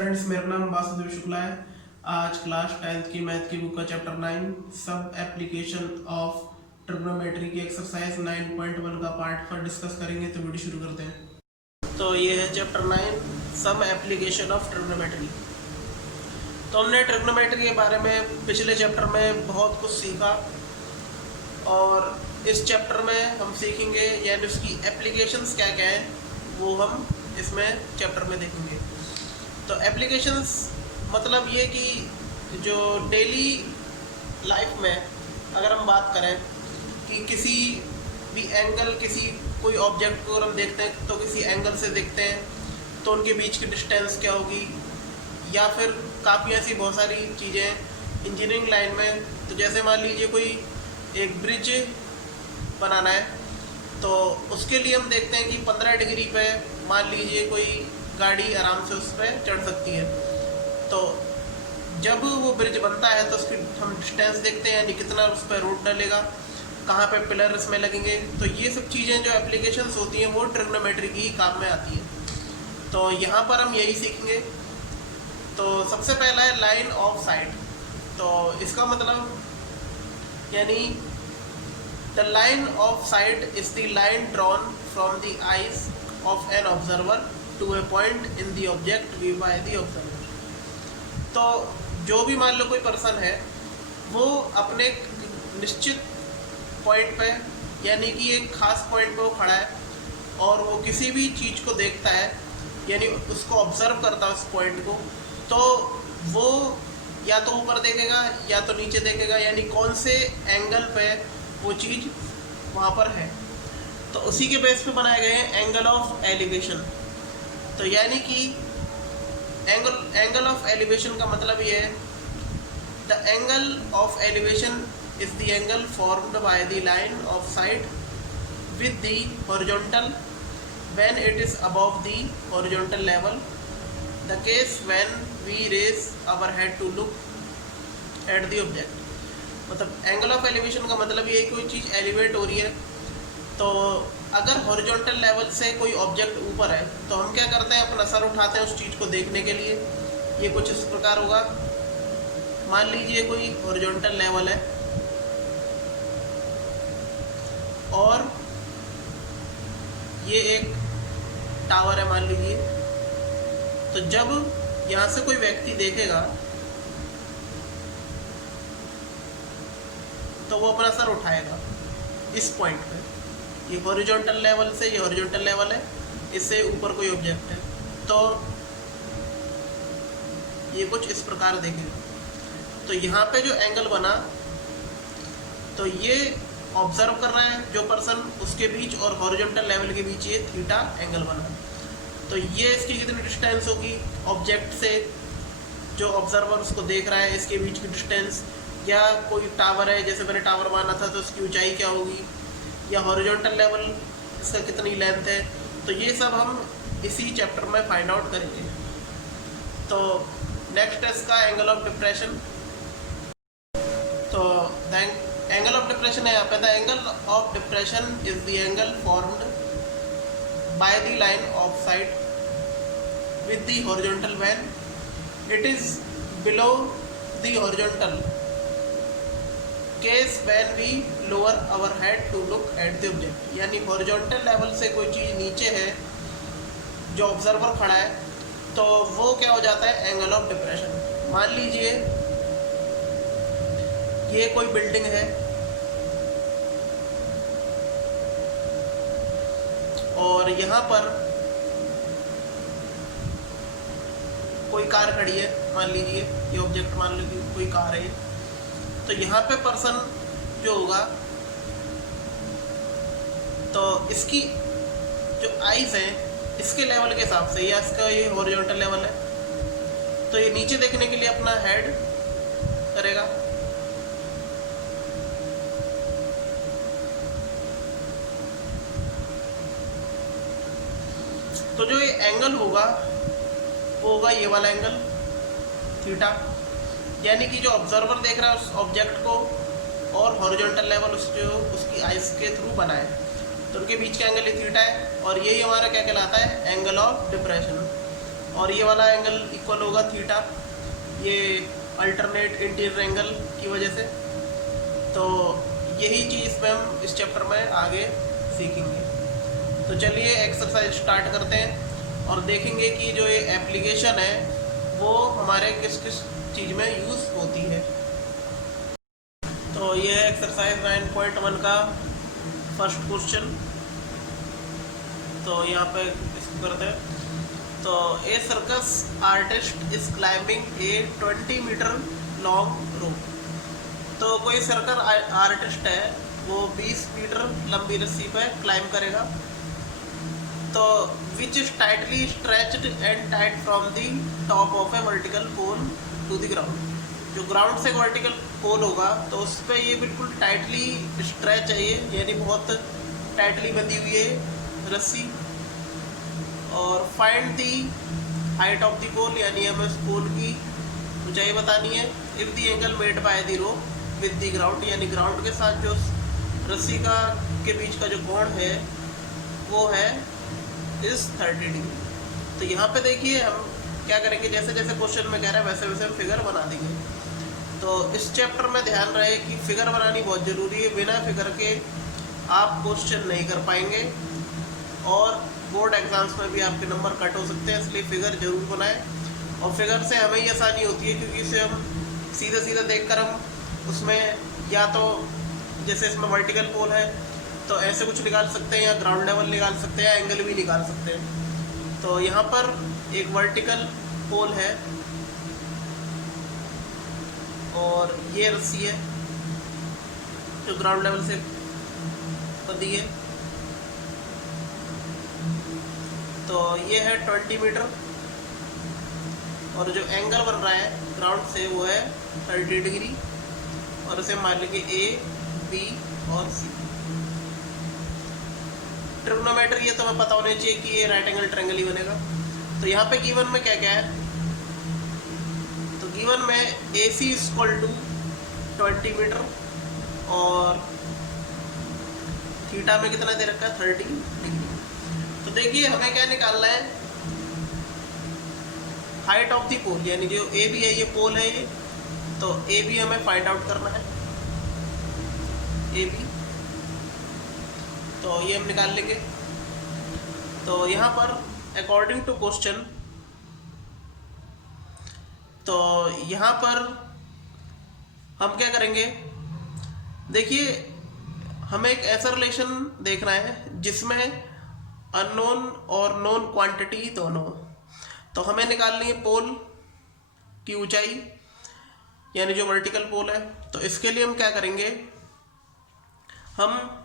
Friends, मेरा नाम वासुदेव शुक्ला है। आज क्लास 10th की मैथ की बुक का चैप्टर 9 सब एप्लीकेशन ऑफ ट्रिग्नोमेट्री की एक्सरसाइज 9.1 का पार्ट पर डिस्कस करेंगे। तो वीडियो शुरू करते हैं। तो ये है चैप्टर 9 सब एप्लीकेशन ऑफ ट्रिग्नोमेट्री। तो हमने ट्रिग्नोमेट्री के बारे में पिछले चैप्टर में बहुत कुछ सीखा और इस चैप्टर में हम सीखेंगे यानी उसकी एप्लीकेशंस क्या क्या हैं वो हम इसमें चैप्टर में देखेंगे। तो एप्लीकेशंस मतलब ये कि जो डेली लाइफ में अगर हम बात करें कि किसी भी एंगल किसी कोई ऑब्जेक्ट को अगर हम देखते हैं तो किसी एंगल से देखते हैं तो उनके बीच की डिस्टेंस क्या होगी, या फिर काफ़ी ऐसी बहुत सारी चीज़ें इंजीनियरिंग लाइन में। तो जैसे मान लीजिए कोई एक ब्रिज बनाना है तो उसके लिए हम देखते हैं कि 15 डिग्री पे मान लीजिए कोई गाड़ी आराम से उस पर चढ़ सकती है। तो जब वो ब्रिज बनता है तो उसकी हम डिस्टेंस देखते हैं यानी कितना उस पर रोड डलेगा, कहाँ पे पिलर इसमें लगेंगे। तो ये सब चीज़ें जो एप्लीकेशंस होती हैं वो ट्रिग्नोमेट्री की काम में आती है। तो यहाँ पर हम यही सीखेंगे। तो सबसे पहला है लाइन ऑफ साइट। तो इसका मतलब यानी the line of sight is the line drawn from the eyes of an observer to a point in the object view by the observer. तो जो भी मान लो कोई पर्सन है वो अपने निश्चित पॉइंट पे यानी कि एक खास पॉइंट पे वो खड़ा है और वो किसी भी चीज़ को देखता है यानी उसको ऑब्जर्व करता है उस पॉइंट को, तो वो या तो ऊपर देखेगा या तो नीचे देखेगा यानी कौन से एंगल पे वो चीज़ वहाँ पर है। तो उसी के बेस पे बनाए गए हैं एंगल ऑफ एलिवेशन। तो यानी कि एंगल ऑफ एलिवेशन का मतलब ये है the angle of elevation is the angle formed by the line of sight with the horizontal when it is above the horizontal level, the case when we raise our head to look at the object. मतलब angle of elevation का मतलब ये कोई चीज़ elevate हो रही है तो अगर हॉरिजॉन्टल लेवल से कोई ऑब्जेक्ट ऊपर है तो हम क्या करते हैं, अपना सर उठाते हैं उस चीज़ को देखने के लिए। ये कुछ इस प्रकार होगा। मान लीजिए कोई हॉरिजॉन्टल लेवल है और ये एक टावर है मान लीजिए। तो जब यहाँ से कोई व्यक्ति देखेगा तो वो अपना सर उठाएगा इस पॉइंट पे। ये हॉरिजॉन्टल लेवल से, ये हॉरिजॉन्टल लेवल है, इससे ऊपर कोई ऑब्जेक्ट है तो ये कुछ इस प्रकार देखेगा। तो यहाँ पे जो एंगल बना तो ये ऑब्जर्व कर रहा है जो पर्सन, उसके बीच और हॉरिजॉन्टल लेवल के बीच ये थीटा एंगल बना। तो ये इसकी कितनी डिस्टेंस होगी ऑब्जेक्ट से, जो ऑब्जर्वर उसको देख रहा है इसके बीच की डिस्टेंस, या कोई टावर है जैसे मैंने टावर माना था तो उसकी ऊंचाई क्या होगी, या हॉरिजॉन्टल लेवल इसका कितनी लेंथ है। तो ये सब हम इसी चैप्टर में फाइंड आउट करेंगे। तो नेक्स्ट है इसका एंगल ऑफ डिप्रेशन। तो एंगल ऑफ डिप्रेशन है यहाँ पे। The angle of depression is the angle formed by the line of sight with the horizontal when it is below the horizontal case when we lower our head to look at the object. यानी horizontal level से कोई चीज़ नीचे है जो observer खड़ा है तो वो क्या हो जाता है, एंगल ऑफ डिप्रेशन। मान लीजिए ये कोई बिल्डिंग है और यहाँ पर कोई कार खड़ी है, मान लीजिए ये ऑब्जेक्ट मान लीजिए कोई कार है। तो यहाँ पे पर्सन जो होगा तो इसकी जो आइज है इसके लेवल के हिसाब से, या इसका ये हॉरिजॉन्टल लेवल है तो ये नीचे देखने के लिए अपना हेड करेगा। तो जो ये एंगल होगा वो होगा ये वाला एंगल थीटा। यानी कि जो ऑब्जर्वर देख रहा है उस ऑब्जेक्ट को और हॉरिजॉन्टल लेवल उसकी आइज के थ्रू बना है तो उनके बीच का एंगल थीटा है और यही हमारा क्या कहलाता है, एंगल ऑफ डिप्रेशन। और ये वाला एंगल इक्वल होगा थीटा, ये अल्टरनेट इंटीरियर एंगल की वजह से। तो यही चीज़ में हम इस चैप्टर में आगे सीखेंगे। तो चलिए एक्सरसाइज स्टार्ट करते हैं और देखेंगे कि जो ये एप्लीकेशन है वो हमारे किस किस चीज़ में यूज़ होती है। तो ये है एक्सरसाइज 9.1 का फर्स्ट क्वेश्चन। तो यहाँ पे इसको करते हैं। तो a circus artist is climbing a 20 metre long rope. तो कोई सर्कस आर्टिस्ट है, वो 20 मीटर लंबी रस्सी पे क्लाइंब करेगा। तो which is tightly stretched and tight from the top of a vertical pole to the ground. जो ग्राउंड से वर्टिकल पोल होगा तो उस पर ये बिल्कुल टाइटली स्ट्रेच है, ये यानी बहुत टाइटली बंधी हुई है रस्सी। और find the height of the pole, यानी हमें उस पोल की ऊंचाई बतानी है। If the angle made by the rope with the ground, यानी ग्राउंड के साथ जो रस्सी का के बीच का जो कोण है वो है इस 30 डिग्री। तो यहाँ पे देखिए हम क्या करेंगे, जैसे जैसे क्वेश्चन में कह रहा है वैसे वैसे हम फिगर बना देंगे। तो इस चैप्टर में ध्यान रहे कि फिगर बनानी बहुत ज़रूरी है, बिना फिगर के आप क्वेश्चन नहीं कर पाएंगे और बोर्ड एग्जाम्स में भी आपके नंबर कट हो सकते हैं। इसलिए फिगर जरूर बनाएं। और फिगर से हमें ये आसानी होती है क्योंकि इसे हम सीधे सीधे देखकर हम उसमें या तो जैसे इसमें वर्टिकल पोल है तो ऐसे कुछ निकाल सकते हैं, या ग्राउंड लेवल निकाल सकते हैं, या एंगल भी निकाल सकते हैं। तो यहाँ पर एक वर्टिकल पोल है और ये रस्सी है जो ग्राउंड लेवल से बंधी है। तो ये है 20 मीटर और जो एंगल बन रहा है ग्राउंड से वो है 30 डिग्री। और इसे मान लीजिए ए, बी और सी। ट्रिग्नोमेट्री ये तो हमें पता होना चाहिए कि ये राइट एंगल ट्रायंगल ही बनेगा। तो यहाँ पे गिवन में क्या क्या है, तो गिवन में ए सी इक्वल टू 20 मीटर और थीटा में कितना दे रखा है 30 डिग्री। तो देखिए हमें क्या निकालना है, हाइट ऑफ द पोल, यानी जो ए बी है ये पोल है ये, तो ए बी हमें फाइंड आउट करना है, ए बी। तो ये हम निकाल लेंगे। तो यहाँ पर अकॉर्डिंग टू क्वेश्चन, तो यहाँ पर हम क्या करेंगे, देखिए हमें एक ऐसा रिलेशन देखना है जिसमें अननोन और नोन क्वांटिटी दोनों। तो हमें निकालनी है पोल की ऊंचाई, यानी जो वर्टिकल पोल है। तो इसके लिए हम क्या करेंगे, हम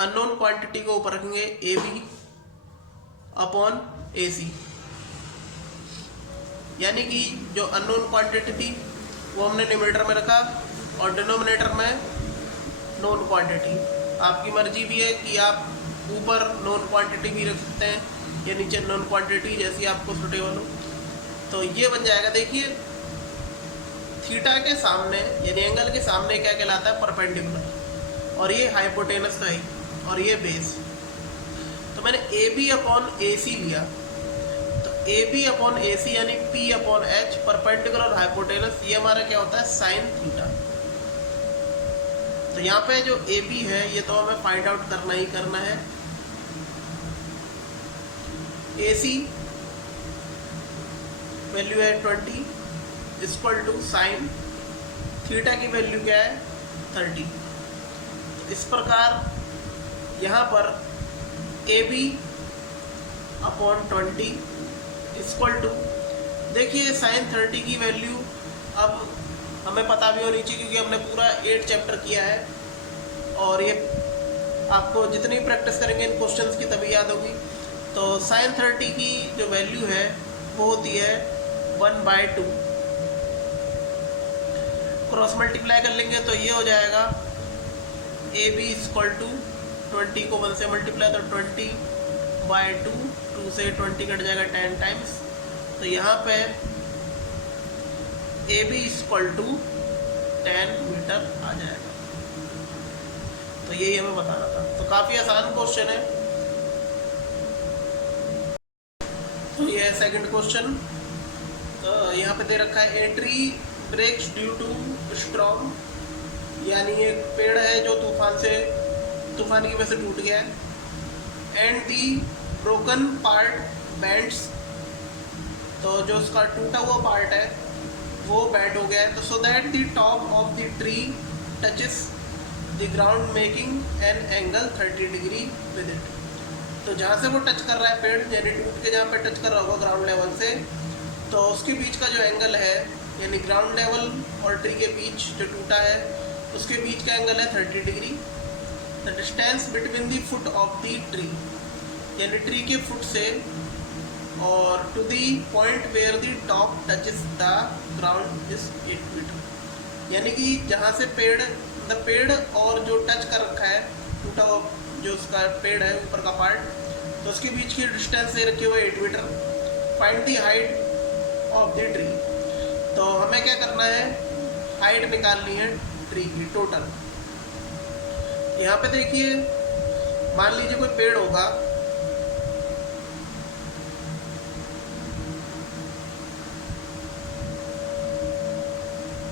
अननोन क्वांटिटी को ऊपर रखेंगे ए बी अपॉन ए सी, यानी कि जो अननोन क्वांटिटी थी वो हमने न्यूमरेटर में रखा और डिनोमिनेटर में नोन क्वांटिटी। आपकी मर्जी भी है कि आप ऊपर नोन क्वांटिटी भी रख सकते हैं या नीचे नोन क्वांटिटी, जैसी आपको सुटेबल हो। तो ये बन जाएगा, देखिए थीटा के सामने यानी एंगल के सामने क्या कहलाता है, परपेंडिकुलर, और ये हाइपोटेनस है और ये बेस। तो मैंने ए बी अपॉन ए सी लिया, तो ए बी अपॉन ए सी यानी पी अपॉन एच, परपेंडिकुलर और हाइपोटेनस, ये हमारा क्या होता है साइन थीटा। तो यहाँ पे जो ए बी है ये तो हमें फाइंड आउट करना ही करना है। ए सी वैल्यू है 20 इक्वल टू साइन थीटा की वैल्यू क्या है 30। तो इस प्रकार यहाँ पर A B upon 20 equal to, देखिए साइन 30 की वैल्यू अब हमें पता भी होनी चाहिए क्योंकि हमने पूरा 8 चैप्टर किया है और ये आपको जितनी प्रैक्टिस करेंगे इन क्वेश्चंस की तभी याद होगी। तो साइन 30 की जो वैल्यू है वो होती है 1/2। क्रॉस मल्टीप्लाई कर लेंगे तो ये हो जाएगा ए बी इक्वल टू 20 को 1 से मल्टीप्लाई तो 20/2, 2 से 20 कट जाएगा 10 टाइम्स। तो यहाँ पे A B equal to 10 metre आ जाएगा। तो यही हमें बताना था। तो काफ़ी आसान क्वेश्चन है। तो ये है सेकंड क्वेश्चन। तो यहाँ पे दे रखा है a tree breaks due to storm, यानी एक पेड़ है जो तूफान की वजह से टूट गया है। And the broken part bands, तो जो उसका टूटा हुआ पार्ट है वो बैंड हो गया है। तो so that the top of the tree touches the ground making an angle 30 degree with it. तो जहाँ से वो टच कर रहा है पेड़, यानी टूट के जहाँ पे टच कर रहा होगा ग्राउंड लेवल से, तो उसके बीच का जो एंगल है, यानी ग्राउंड लेवल और ट्री के बीच जो टूटा है उसके बीच का एंगल है 30 degree. The distance between the foot of the tree, यानी ट्री के फुट से और to the point where the top touches the ground is 8 metre. यानी कि जहाँ से पेड़ और जो टच कर रखा है टूटा हुआ जो उसका पेड़ है ऊपर का पार्ट, तो उसके बीच की डिस्टेंस दे रखी हुई है 8 metre. Find the height of the tree, तो हमें क्या करना है, हाइट निकालनी है ट्री की टोटल। यहाँ पे देखिए, मान लीजिए कोई पेड़ होगा,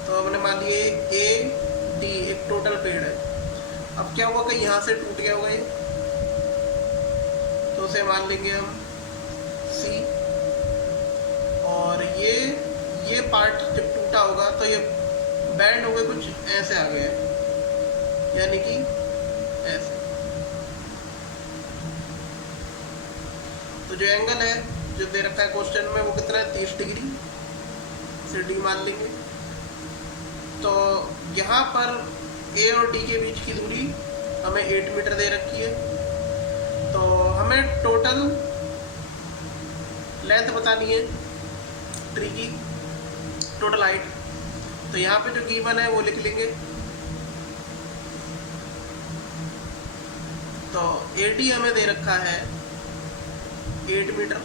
तो हमने मान लिए ए डी एक टोटल पेड़ है। अब क्या हुआ कि यहाँ से टूट गया होगा ये, तो उसे मान लेंगे हम सी। और ये पार्ट जब टूटा होगा तो ये बैंड हो गए कुछ ऐसे आ गए, यानी कि ऐसे। तो जो एंगल है जो दे रखा है क्वेश्चन में वो कितना है, 30 डिग्री से डी मान लेंगे। तो यहाँ पर ए और डी के बीच की दूरी हमें 8 मीटर दे रखी है। तो हमें टोटल लेंथ बतानी है ट्री की, टोटल हाइट। तो यहाँ पे जो गिवन है वो लिख लेंगे। तो ए डी हमें दे रखा है 8 मीटर,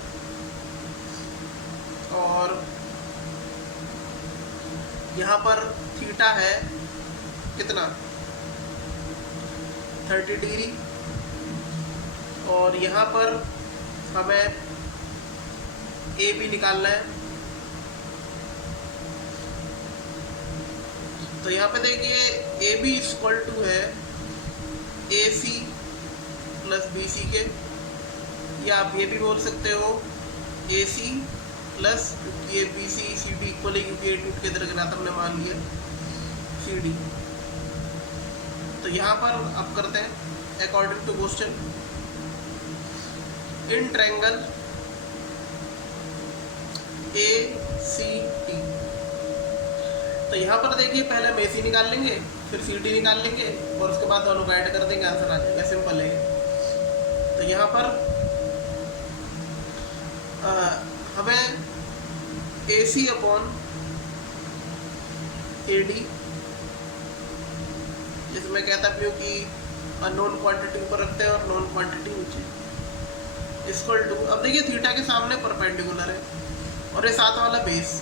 और यहाँ पर थीटा है कितना, 30 डिग्री। और यहाँ पर हमें ए बी निकालना है। तो यहाँ पे देखिए ए बी इक्वल टू है ए सी प्लस बी सी के, या आप ये भी बोल सकते हो ए सी प्लस, क्योंकि ये B C C D equal है, क्योंकि ए टूट के इधर गिरा था हमने मान लिया सी डी। तो यहाँ पर अब करते हैं according to question, in triangle A C T. तो यहाँ पर देखिए पहले हम ए सी निकाल लेंगे, फिर सी डी निकाल लेंगे, और उसके बाद दोनों को ऐड कर देंगे, आंसर आ जाएगा, सिंपल है। तो यहाँ पर हमें ए सी अपॉन ए डी, जैसे मैं कहता भी हूँ कि अननोन क्वांटिटी ऊपर रखते हैं और नॉन क्वांटिटी नीचे, इक्वल टू, अब देखिए थीटा के सामने परपेंडिकुलर है और ये साथ वाला बेस,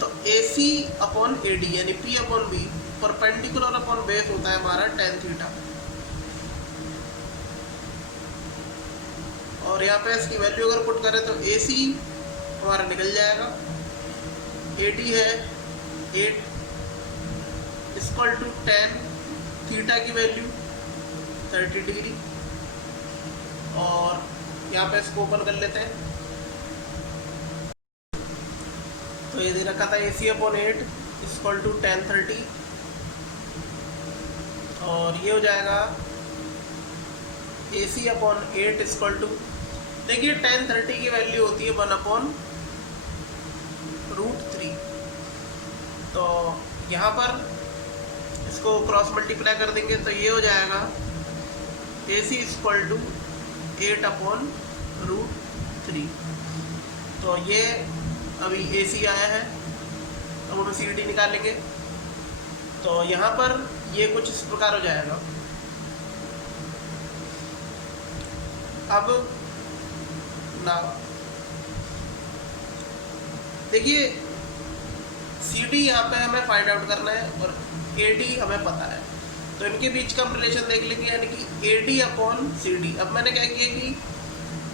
तो A C upon A D यानी P upon B perpendicular upon base होता है हमारा tan थीटा। और यहाँ पे इसकी वैल्यू अगर पुट करें तो ए सी हमारा निकल जाएगा, ए डी है 8 इक्वल टू tan थीटा की वैल्यू 30 डिग्री। और यहाँ पे इसको ओपन कर लेते हैं, तो ये दे रखा था ए C upon 8 equal to tan 30, और ये हो जाएगा ए सी अपॉन 8 इक्वल टू, देखिए tan 30 की वैल्यू होती है 1/√3। तो यहाँ पर इसको क्रॉस मल्टीप्लाई कर देंगे तो ये हो जाएगा ए सी इक्वल टू 8/√3। तो ये अभी ए सी आया है, अब हम सी डी निकालेंगे। तो यहाँ पर ये कुछ इस प्रकार हो जाएगा। अब ना देखिए सी डी यहाँ पे हमें फाइंड आउट करना है और ए डी हमें पता है, तो इनके बीच का हम रिलेशन देख लेंगे, यानी कि A D upon C D. अब मैंने क्या किया कि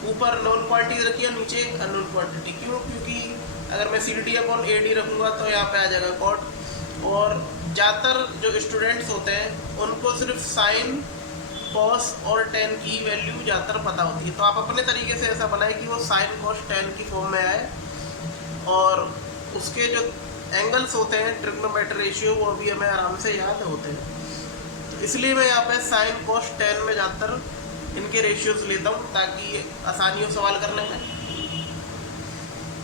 ऊपर नोन क्वांटिटी रखी है, नीचे अननोन क्वांटिटी। क्यों? क्योंकि अगर मैं CD/AD रखूँगा तो यहाँ पे आ जाएगा कॉट। और ज़्यादातर जो स्टूडेंट्स होते हैं उनको सिर्फ साइन, कॉस और टेन की वैल्यू ज़्यादातर पता होती है, तो आप अपने तरीके से ऐसा बनाए कि वो साइन, कॉस, टेन की फॉर्म में आए। और उसके जो एंगल्स होते हैं, ट्रिग्नोमेट्री रेशियो, वो भी हमें आराम से याद होते हैं। तो इसलिए मैं यहाँ पे साइन, कॉस, टेन में ज़्यादातर इनके रेशियोज लेता हूँ ताकि आसानी हो सवाल करने में।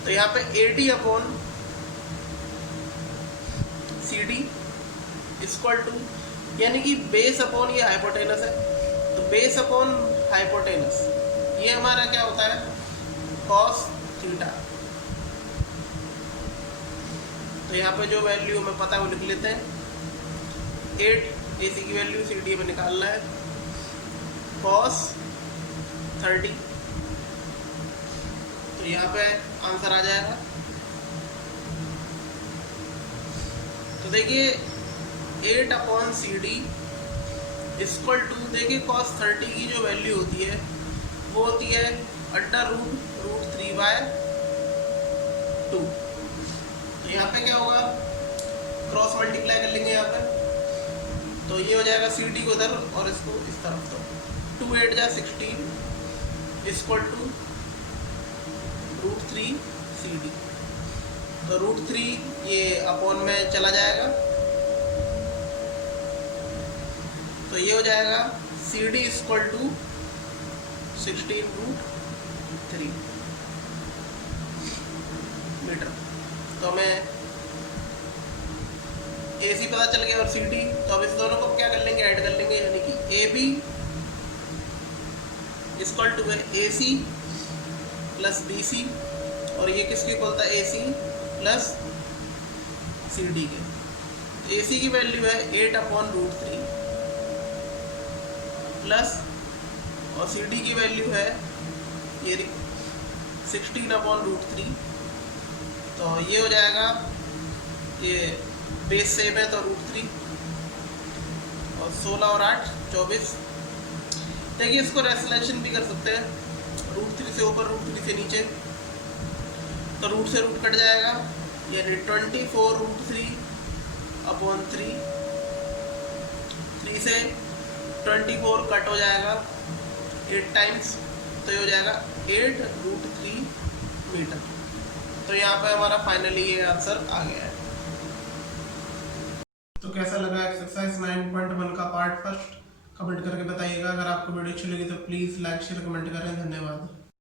तो यहाँ पे AD/CD इक्वल टू, यानी कि बेस अपॉन ये हाइपोटेनस है, तो बेस अपॉन हाइपोटेनस ये हमारा क्या होता है, कॉस थीटा। तो यहाँ पे जो वैल्यू हमें पता है वो लिख लेते हैं। 8 AC की वैल्यू CD में निकालना है, कॉस 30, तो यहाँ पे आंसर आ जाएगा। तो देखिए 8/CD इक्वल टू, देखिए कॉस 30 की जो वैल्यू होती है वो होती है √√3/2। तो यहाँ पे क्या होगा, क्रॉस मल्टीप्लाई कर लेंगे यहाँ पे, तो ये हो जाएगा CD को उधर और इसको इस तरफ, तो 2 8 जा 16 इक्वल टू √3CD। तो √3 ये अपॉन में चला जाएगा, तो ये हो जाएगा CD इक्वल टू 16√3 मीटर। तो हमें AC पता चल गया और CD, तो अब इस दोनों को क्या कर लेंगे, ऐड कर लेंगे, यानी कि AB इक्वल टू है AC प्लस BC, और ये किसके इक्वल था, AC प्लस CD के। AC की वैल्यू है 8/√3 प्लस, और CD की वैल्यू है ये 16/√3। तो ये हो जाएगा, ये बेस सेम है तो √3, और 16 और 8 24। देखिए इसको रेसलेशन भी कर सकते हैं, √3 से ऊपर, √3 से नीचे, तो रूट से रूट कट जाएगा, यानी 24√3/3, 3 से 24 कट हो जाएगा 8 टाइम्स, तो ये हो जाएगा 8√3 मीटर। तो यहाँ पे हमारा फाइनली ये आंसर आ गया है। तो कैसा लगा एक्सरसाइज 9.1 का पार्ट फर्स्ट, कमेंट करके बताइएगा। अगर आपको वीडियो अच्छी लगी तो प्लीज़ लाइक, शेयर, कमेंट करें। धन्यवाद।